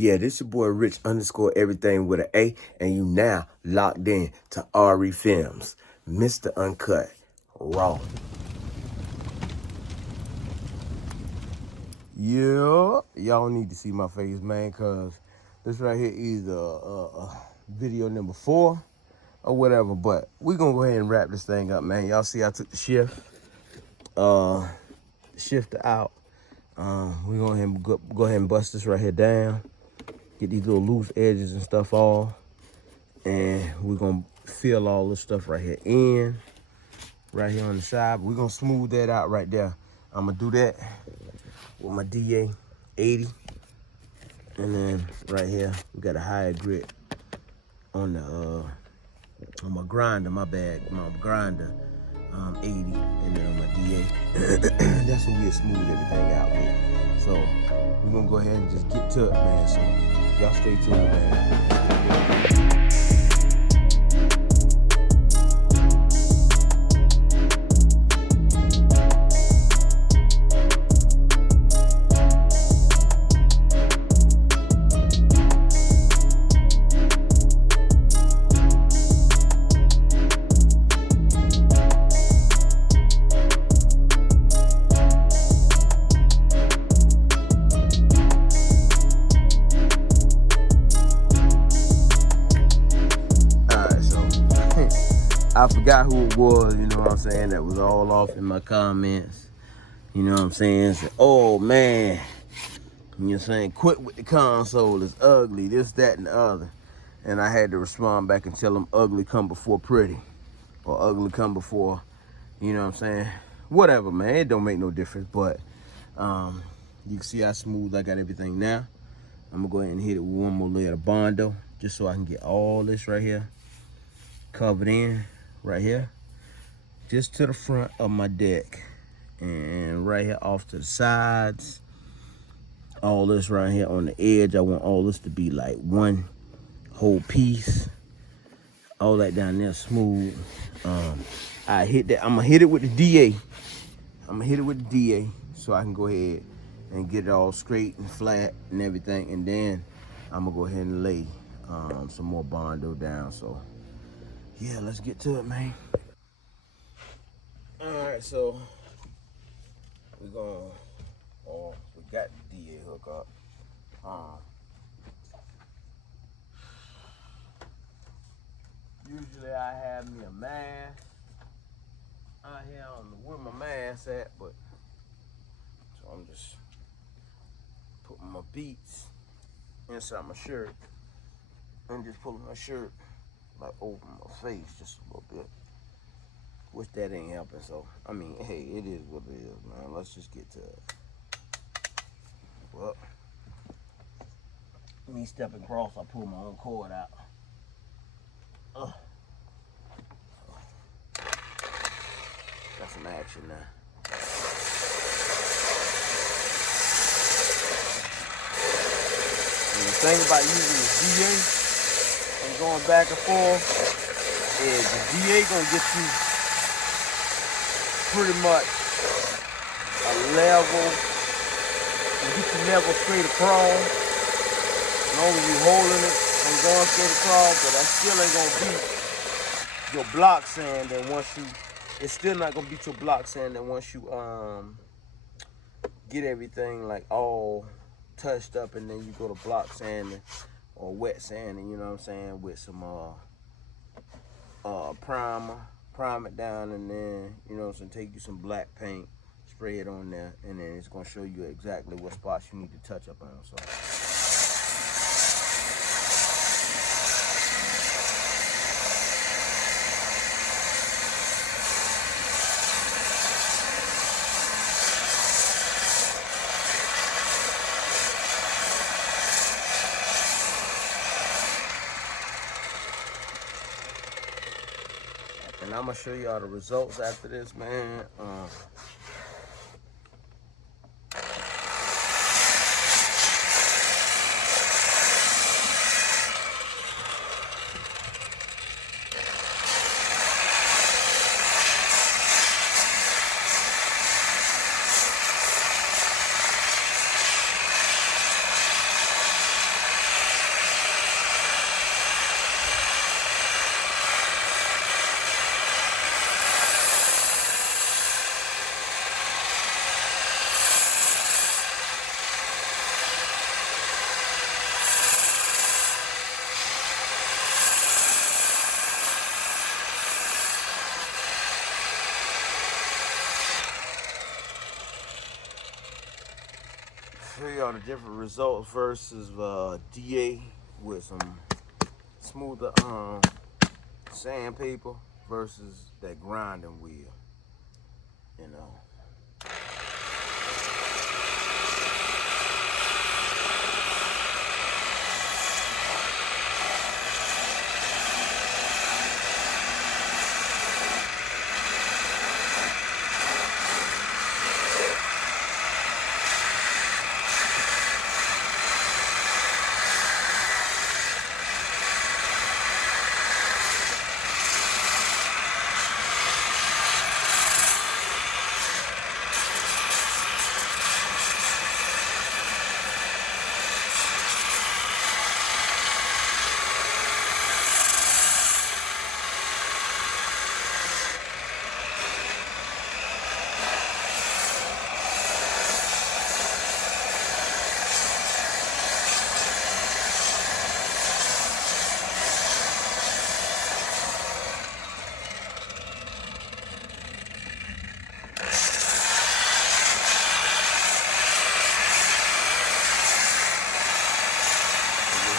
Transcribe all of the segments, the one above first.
Yeah, this your boy Rich underscore everything with an A, and you now locked in to RE Films, Mr. Uncut, Raw. Yeah, y'all need to see my face, man, cause this right here is video number 4 or whatever. But we gonna go ahead and wrap this thing up, man. Y'all see I took the shifter out. We go ahead and bust this right here down. Get these little loose edges and stuff off. And we're gonna fill all this stuff right here in, right here on the side. We're gonna smooth that out right there. I'm gonna do that with my DA 80. And then right here, we got a higher grit on the on my grinder, my grinder 80, and then on my DA. That's what we'll smooth everything out with. So we're gonna go ahead and just get to it, man. So y'all stay tuned, man. I forgot who it was, you know what I'm saying, that was all off in my comments. You know what I'm saying? Said, oh man, you know what I'm saying, quit with the console, it's ugly, this, that, and the other. And I had to respond back and tell them ugly come before pretty. Or ugly come before, you know what I'm saying? Whatever, man, it don't make no difference. But you can see how smooth I got everything now. I'm gonna go ahead and hit it with one more layer of Bondo, just so I can get all this right here covered in. Right here, just to the front of my deck, and right here off to the sides. All this right here on the edge, I want all this to be like one whole piece. All that down there smooth. I hit that. I'm gonna hit it with the DA. I'm gonna hit it with the DA so I can go ahead and get it all straight and flat and everything, and then I'm gonna go ahead and lay some more Bondo down. So yeah, let's get to it, man. Alright, so we got the DA hook up. Usually I have me a mask out here. I don't know where my mask at, but so I'm just putting my beats inside my shirt and just pulling my shirt like over my face just a little bit. Which that ain't helping, so I mean, hey, it is what it is, man. Let's just get to it. Well, me stepping across, I pull my own cord out. Got some action now. And the thing about using the DA and going back and forth is the DA gonna get you pretty much a level, and get your level straight across. As long as you're holding it and going straight across, but that still ain't gonna beat your block sand. And once you, it's still not gonna beat your block sand. And once you get everything like all touched up, and then you go to block sanding or wet sanding, you know what I'm saying, with some prime it down, and then, you know what I'm saying, take you some black paint, spray it on there, and then it's gonna show you exactly what spots you need to touch up on. So and I'm gonna show y'all the results after this, man. y'all the different results versus DA with some smoother sandpaper versus that grinding wheel, you know.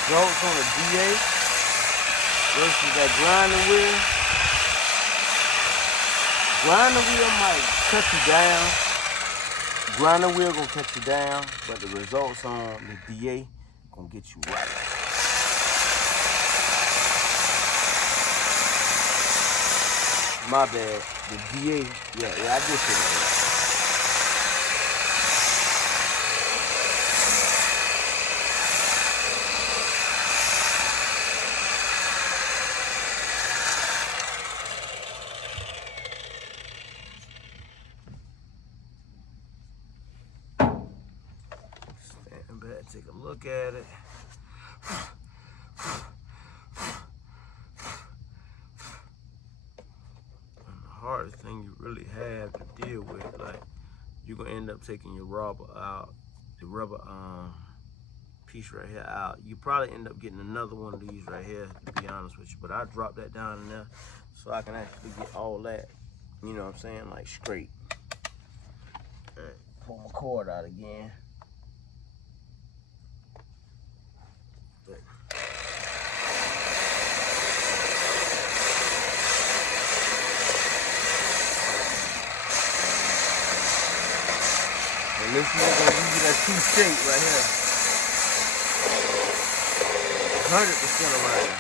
Results on the DA versus that grinding wheel. Grinding wheel might cut you down. Grinding wheel gonna cut you down, but the results on the DA gonna get you right. My bad. The DA, yeah, I just said that. Stand back, take a look at it. Hardest thing you really have to deal with, like you're gonna end up taking your rubber out, the rubber piece right here out. You probably end up getting another one of these right here, to be honest with you, but I dropped that down in there so I can actually get all that, you know what I'm saying, like straight. All right, pull my cord out again. And this is gonna give you that true shape right here. 100% around.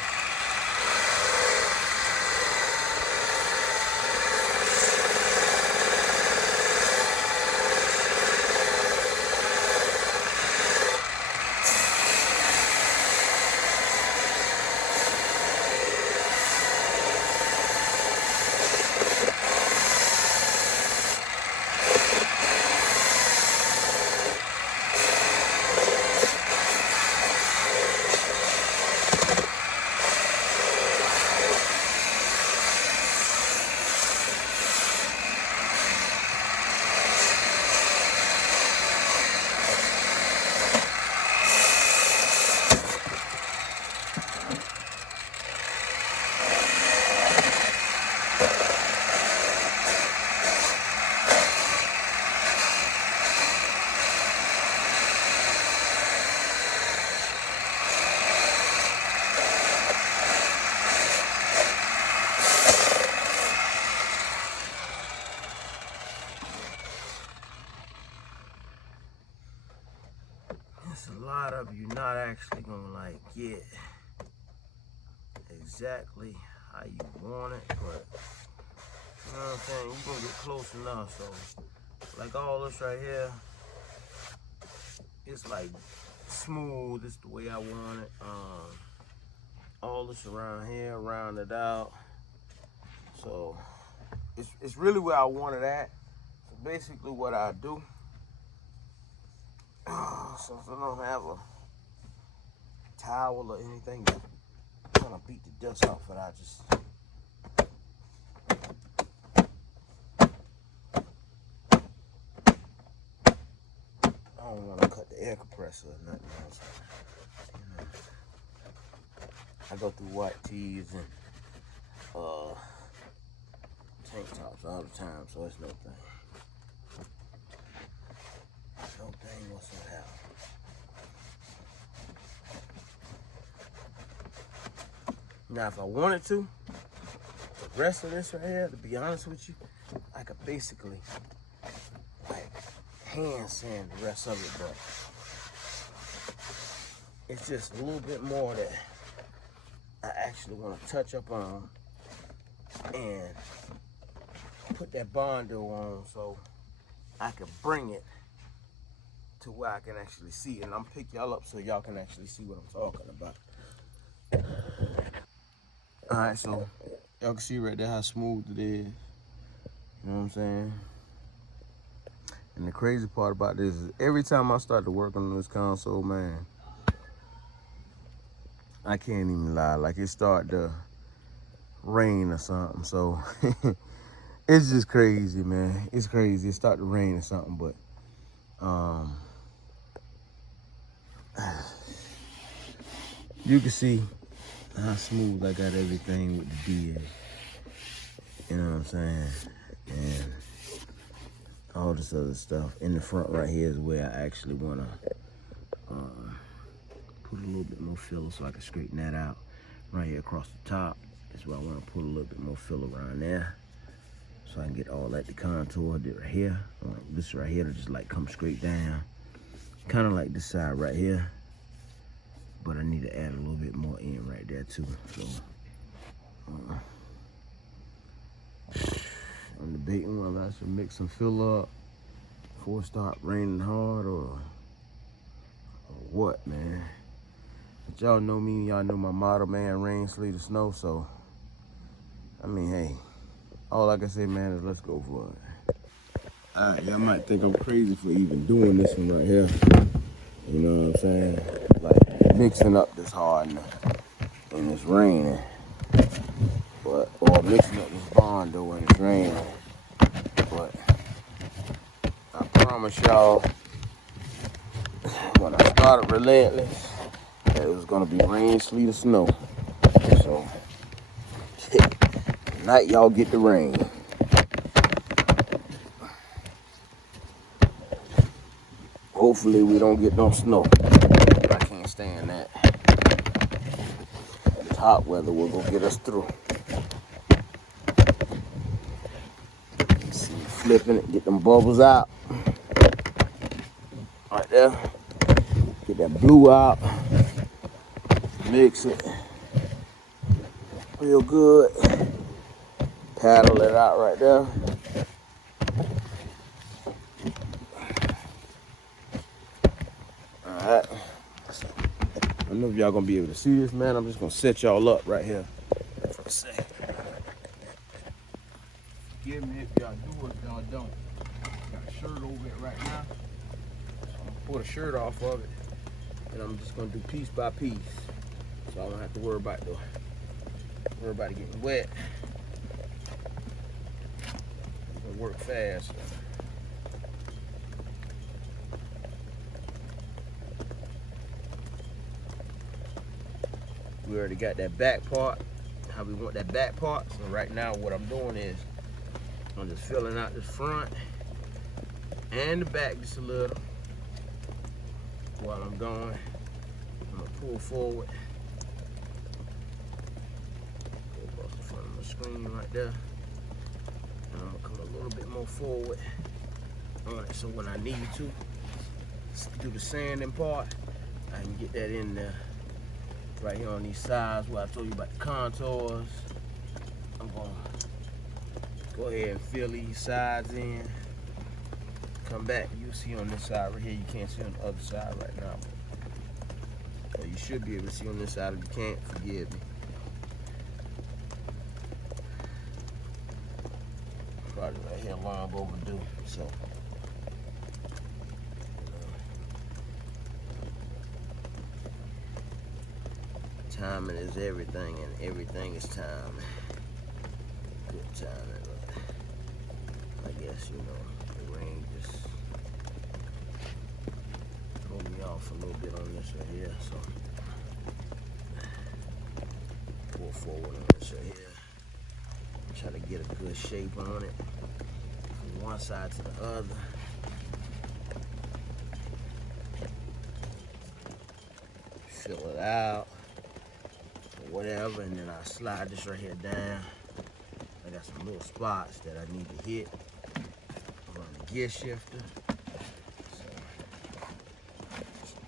It's a lot of you not actually gonna like get exactly how you want it, but you know what I'm saying, you're gonna get close enough. So like all this right here, it's like smooth, it's the way I want it. All this around here, rounded out. So it's really where I want it at. So basically what I do, since I don't have a towel or anything to kind of beat the dust off it, I just I don't want to cut the air compressor or nothing else. You know, I go through white tees and tank tops all the time, so it's no thing. No thing whatsoever. Now, if I wanted to, the rest of this right here, to be honest with you, I could basically like hand sand the rest of it, but it's just a little bit more that I actually want to touch up on and put that Bondo on so I can bring it to where I can actually see it. And I'm pick y'all up so y'all can actually see what I'm talking about. All right, so y'all can see right there how smooth it is. You know what I'm saying? And the crazy part about this is every time I start to work on this console, man, I can't even lie. Like it start to rain or something. So it's just crazy, man. It's crazy. It start to rain or something, but you can see how smooth I got everything with the DA. You know what I'm saying? And all this other stuff. In the front right here is where I actually want to put a little bit more filler so I can straighten that out. Right here across the top is where I want to put a little bit more filler around there. So I can get all that the contour right here. This right here to just like come straight down. Kind of like this side right here. But I need to add a little bit more in right there too. So I'm debating whether I should mix some fill up before it start raining hard or what, man. But y'all know me, y'all know my motto, man, rain, sleet, or snow. So I mean, hey, all I can say, man, is let's go for it. All right, y'all might think I'm crazy for even doing this one right here. You know what I'm saying? Like mixing up this hard and it's raining. But, or mixing up this Bondo when it's raining. But I promise y'all, when I started Relentless, that it was gonna be rain, sleet, or snow. So tonight y'all get the rain. Hopefully we don't get no snow. I can't stand that. This hot weather will go get us through. See, flipping it, get them bubbles out. Right there. Get that blue out. Mix it real good. Paddle it out right there. Alright. I don't know if y'all gonna be able to see this, man. I'm just gonna set y'all up right here for a second. Forgive me if y'all do or if y'all don't. Got a shirt over it right now. So I'm gonna pull the shirt off of it. And I'm just gonna do piece by piece. So I don't have to worry about it getting wet. I'm gonna work fast. We already got that back part, how we want that back part. So right now what I'm doing is I'm just filling out the front and the back just a little. While I'm going, I'm gonna pull forward. Go across the front of my screen right there. And I'm gonna come a little bit more forward on it so when I need to do the sanding part, I can get that in there. Right here on these sides where I told you about the contours. I'm gonna go ahead and fill these sides in. Come back, you'll see on this side right here. You can't see on the other side right now. But you should be able to see on this side. If you can't, forgive me. Probably right here long overdue, so. Timing is everything, and everything is time. Good timing, but I guess, you know, the rain just threw me off a little bit on this right here, so pull forward on this right here. Try to get a good shape on it from one side to the other. Fill it out. whatever, and then I slide this right here down. I got some little spots that I need to hit around the gear shifter. So,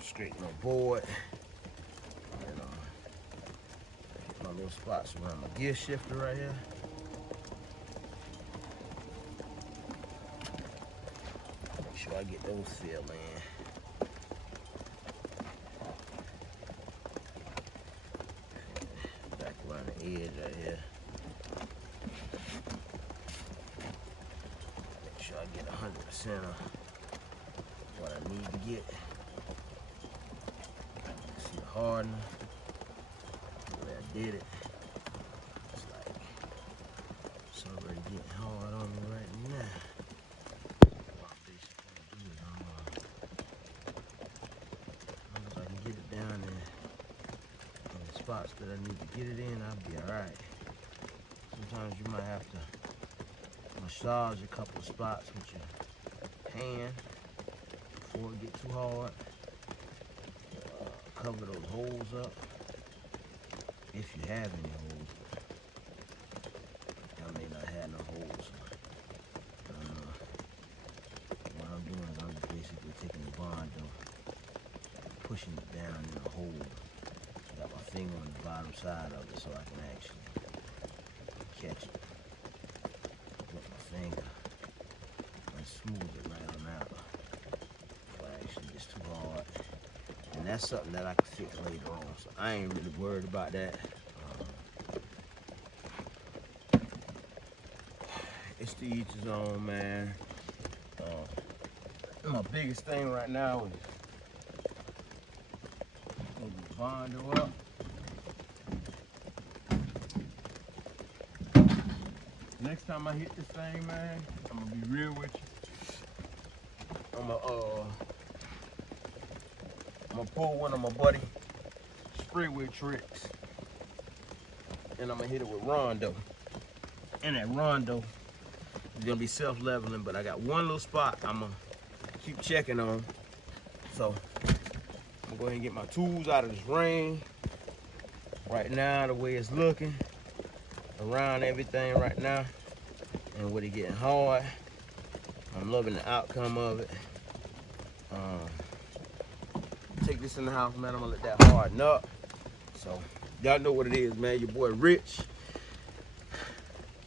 straighten my board. And hit my little spots around my gear shifter right here. Make sure I get those filled in. Back around the edge right here. Make sure I get 100% of what I need to get. See the hardener, the way I did it. It's like it's already getting hard on me right now. What I'm basically gonna do is as long as I can get it down there in the spots that I need to get it in, I'll be alright. Sometimes you might have to massage a couple of spots with your hand before it gets too hard. Cover those holes up if you have any holes. I may not have no holes. What I'm doing is I'm just basically taking the Bondo, pushing it down in the hole. I got my finger on the bottom side of it so I can actually catch it with my finger and smooth it right on out before it actually gets too hard. And that's something that I can fix later on, so I ain't really worried about that. It's to each his own, man. My biggest thing right now is Bondo up. Next time I hit this thing, man, I'm gonna be real with you. I'm gonna pull one of my buddy spray wheel tricks, and I'm gonna hit it with Rondo. And that Rondo is gonna be self-leveling, but I got one little spot I'm gonna keep checking on. So I'm gonna go ahead and get my tools out of this rain. Right now, the way it's looking around everything right now, and with it getting hard, I'm loving the outcome of it. Take this in the house, man. I'm gonna let that harden up. So y'all know what it is, man. Your boy Rich.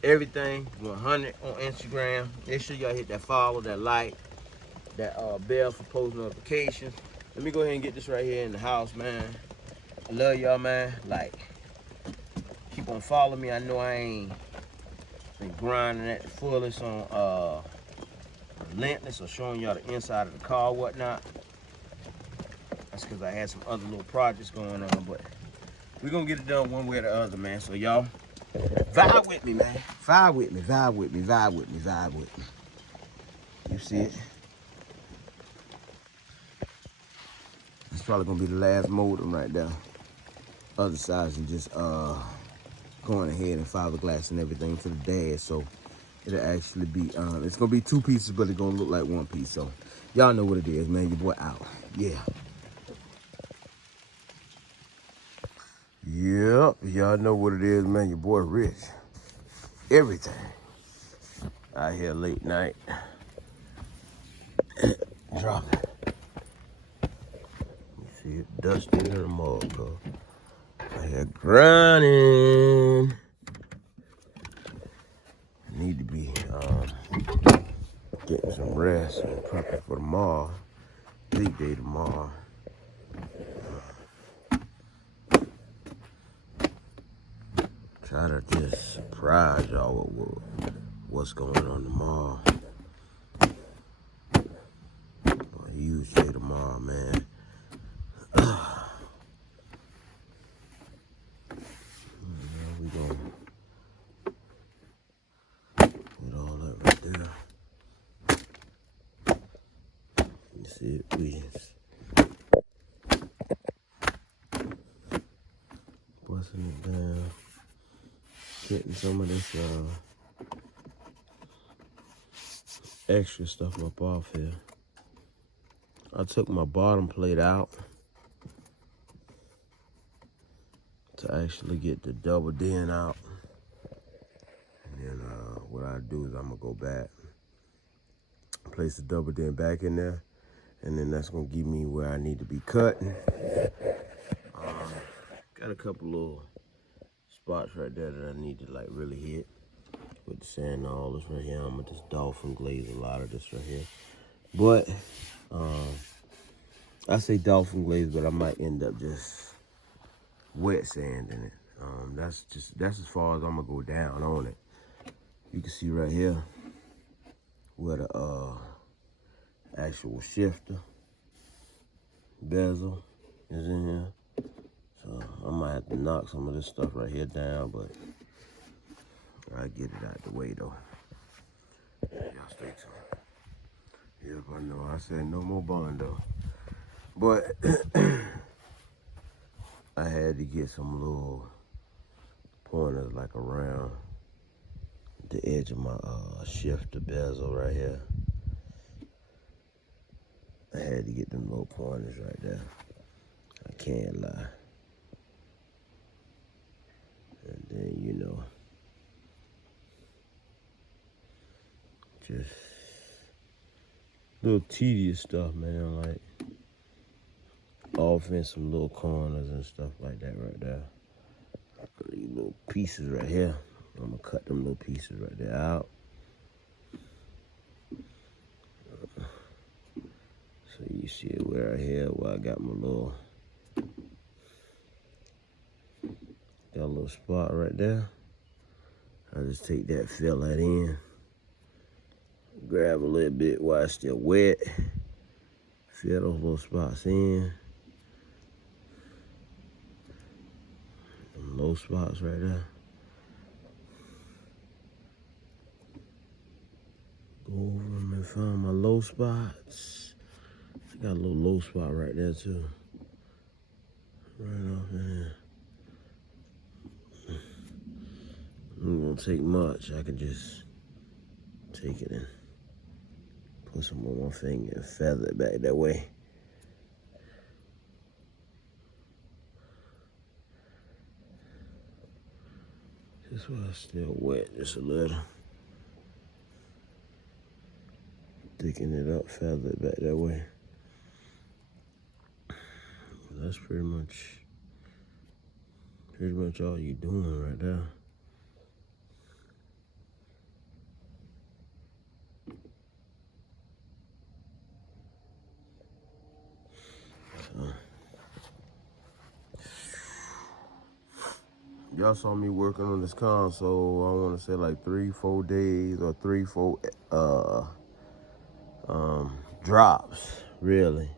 Everything 100 on Instagram. Make sure y'all hit that follow, that like, that bell for post notifications. Let me go ahead and get this right here in the house, man. I love y'all, man. Like, keep on following me. I know I ain't been grinding at the fullest on relentless or showing y'all the inside of the car or whatnot. That's because I had some other little projects going on, but we're gonna get it done one way or the other, man. So y'all vibe with me, man. Vibe with me, vibe with me, vibe with me, vibe with me. You see it? It's probably gonna be the last modem right there. Other sides and just going ahead and fiberglass and everything for the dash. So it'll actually be it's gonna be two pieces, but it's gonna look like one piece. So y'all know what it is, man. Your boy out. Yeah. Yep, y'all know what it is, man. Your boy Rich. Everything out here late night. Drop it. You see it dusty in the mug, bro. Out here grinding. Need to be getting some rest and prepping for tomorrow. Big day tomorrow. Try to just surprise y'all with what's going on tomorrow. A huge day tomorrow, man. We gonna get all that right there. You see it, we just busting it down, getting some of this extra stuff up off here. I took my bottom plate out, to actually get the double den out. And then what I do is I'm gonna go back, place the double den back in there, and then that's gonna give me where I need to be cutting. Got a couple little spots right there that I need to like really hit with the sand and all this right here. I'm gonna just dolphin glaze a lot of this right here. But I say dolphin glaze, but I might end up just wet sanding it. That's as far as I'm gonna go down on it. You can see right here where the actual shifter bezel is in here. So I might have to knock some of this stuff right here down, but I'll get it out the way though. Y'all stay tuned. Yep, I know I said no more bond though. But I had to get some little pointers like around the edge of my shifter bezel right here. I had to get them little pointers right there. I can't lie. And then, you know, just little tedious stuff, man, like off in some little corners and stuff like that right there. These little pieces right here. I'm gonna cut them little pieces right there out. So you see it right here where I got my got a little spot right there. I just take that, fill that in, grab a little bit while it's still wet, fill those little spots in. Them low spots right there. Go over them and find my low spots. I got a little low spot right there too. Right off in there. It won't take much. I can just take it and put some on my finger and feather it back that way. This one is still wet just a little. Thicken it up, feather it back that way. That's pretty much all you're doing right there. So, y'all saw me working on this console, I want to say like 3-4 days or 3-4 drops, really.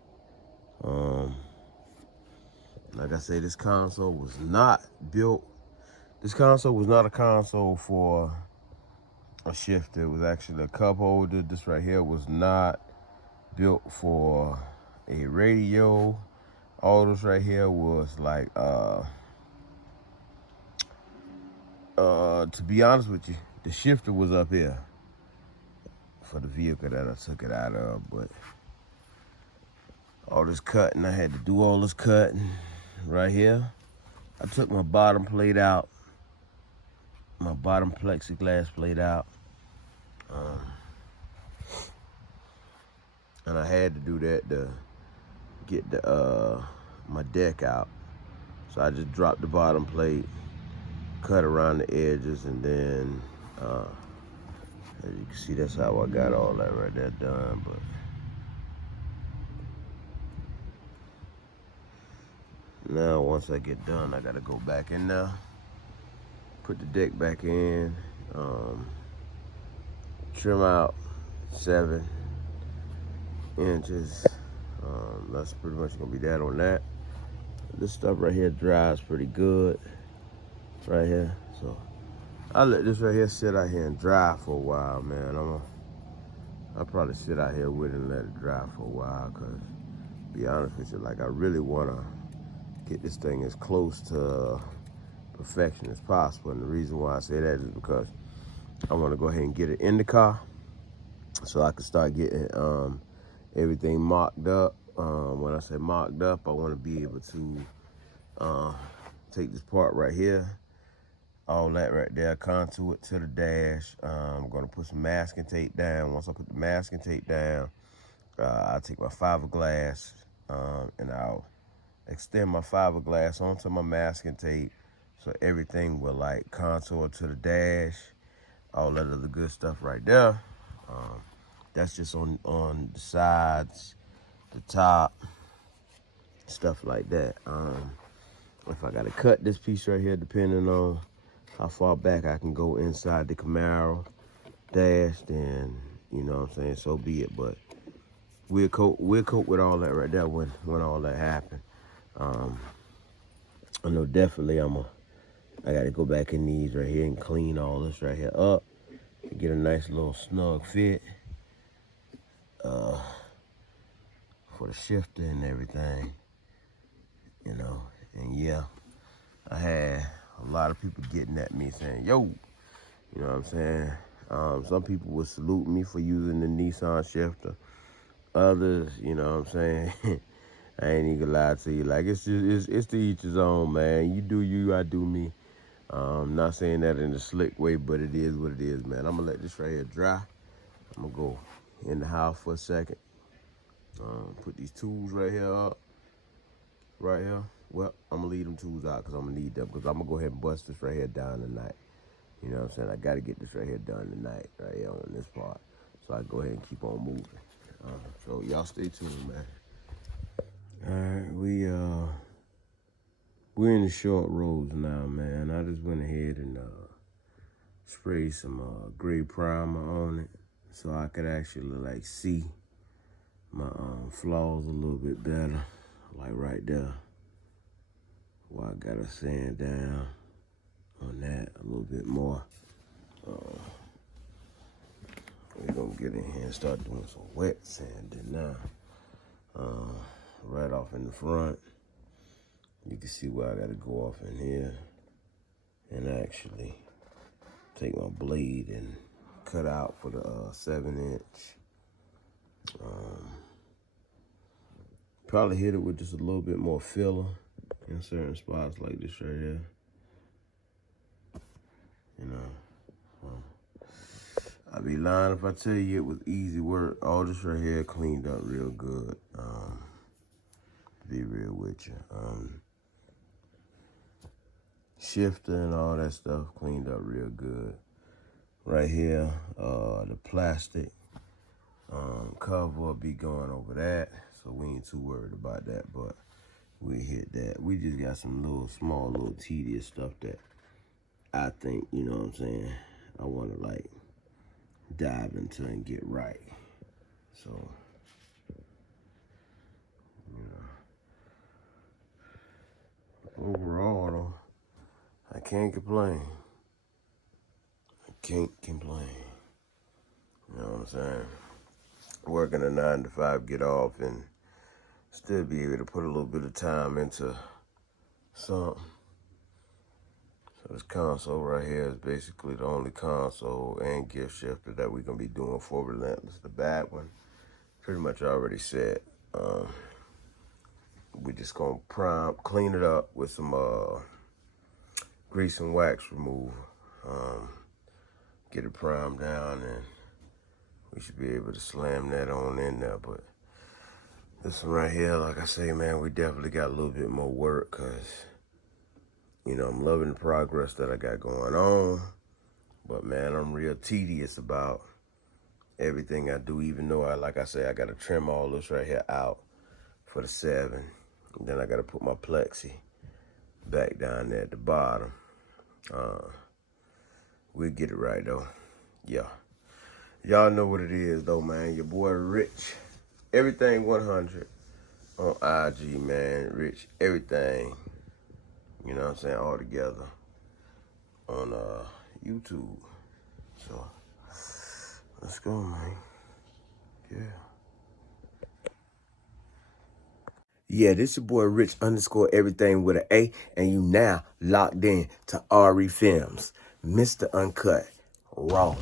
Like I say, this console was not built. This console was not a console for a shifter. It was actually a cup holder. This right here was not built for a radio. All this right here was like, to be honest with you, the shifter was up here for the vehicle that I took it out of, but all this cutting, I had to do all this cutting right here. I took my bottom plate out, my bottom plexiglass plate out, and I had to do that to get the my deck out. So I just dropped the bottom plate, cut around the edges, and then as you can see, that's how I got all that right there done. But now once I get done, I gotta go back in there, put the deck back in, trim out 7 inches. That's pretty much gonna be that on that. This stuff right here dries pretty good right here. So I let this right here sit out here and dry for a while, man. I'll probably sit out here with it and let it dry for a while, cause to be honest with you, like I really wanna get this thing as close to perfection as possible. And the reason why I say that is because I wanna go ahead and get it in the car so I can start getting everything mocked up. When I say mocked up, I wanna be able to take this part right here, all that right there, contour it to the dash. I'm gonna put some masking tape down. Once I put the masking tape down, I'll take my fiberglass and I'll extend my fiberglass onto my masking tape so everything will like contour to the dash, all that other good stuff right there. That's just on the sides, the top, stuff like that. If I gotta cut this piece right here, depending on how far back I can go inside the Camaro dash, then you know what I'm saying, so be it. But we'll cope with all that right there when all that happens. I know definitely I gotta go back in these right here and clean all this right here up, get a nice little snug fit for the shifter and everything, you know. And yeah, I had a lot of people getting at me saying, yo, you know what I'm saying? Some people would salute me for using the Nissan shifter. Others, you know what I'm saying? I ain't even gonna lie to you. Like, it's to each his own, man. You do you, I do me. Not saying that in a slick way, but it is what it is, man. I'm gonna let this right here dry. I'm gonna go in the house for a second. Put these tools right here up. Right here. Well, I'm gonna leave them tools out because I'm gonna need them, because I'm gonna go ahead and bust this right here down tonight. You know what I'm saying? I gotta get this right here done tonight, right here on this part. So I go ahead and keep on moving. So y'all stay tuned, man. All right, we're in the short roads now, man. I just went ahead and sprayed some gray primer on it so I could actually like see my flaws a little bit better, like right there. Well, I gotta sand down on that a little bit more. We're gonna get in here and start doing some wet sanding now. Right off in the front. You can see where I gotta go off in here and actually take my blade and cut out for the 7-inch. Probably hit it with just a little bit more filler in certain spots like this right here. You know, I'd be lying if I tell you it was easy work. All this right here cleaned up real good. To be real with you. Shifter and all that stuff cleaned up real good. Right here, the plastic cover will be going over that, so we ain't too worried about that, but we hit that. We just got some small tedious stuff that I think, you know what I'm saying, I want to like dive into and get right. So, you know, overall though, I can't complain. I can't complain. You know what I'm saying? Working a 9 to 5, get off, and still be able to put a little bit of time into something. So this console right here is basically the only console and gift shifter that we're gonna be doing for Relentless. The back one, pretty much already set. We just gonna clean it up with some grease and wax remover. Get it primed down, and we should be able to slam that on in there. But this one right here, like I say, man, we definitely got a little bit more work, because, you know, I'm loving the progress that I got going on. But, man, I'm real tedious about everything I do, even though, like I say, I got to trim all this right here out for the 7. And then I got to put my plexi back down there at the bottom. We'll get it right, though. Yeah. Y'all know what it is, though, man. Your boy Rich. Everything 100 on IG, man. Rich Everything. You know what I'm saying? All together on YouTube. So, let's go, man. Yeah. Yeah, this your boy Rich _ everything with an A, and you now locked in to RE Films. Mr. Uncut Raw.